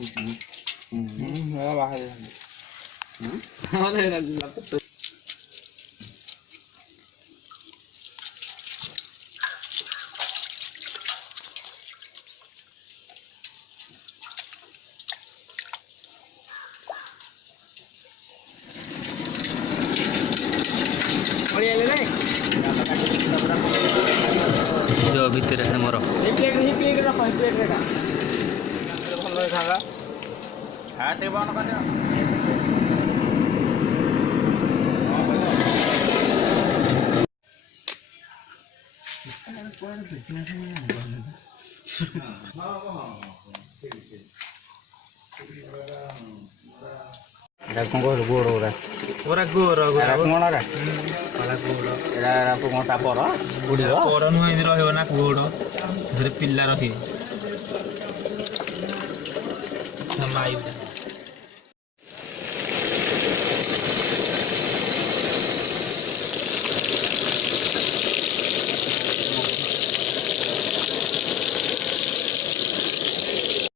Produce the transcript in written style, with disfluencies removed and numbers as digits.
ବାହାରେ जो भितर है मोर ଭଲ ହେଇଥାନ୍ତା ହାଟେ ବନ୍ଦ କରିଦିଅ এটা কোন কইলো গোড় ওরা ওরা গোর এরা কোন ওরা କଲା ଗୋଡ଼ এরা কোন তাপর গুড়িବ ପର ନୁହେଁ ଏମିତି ରହିବ ନା ଗୋଡ଼ ସେଥିରେ ପିଲା ରହିବେ ମାଇବ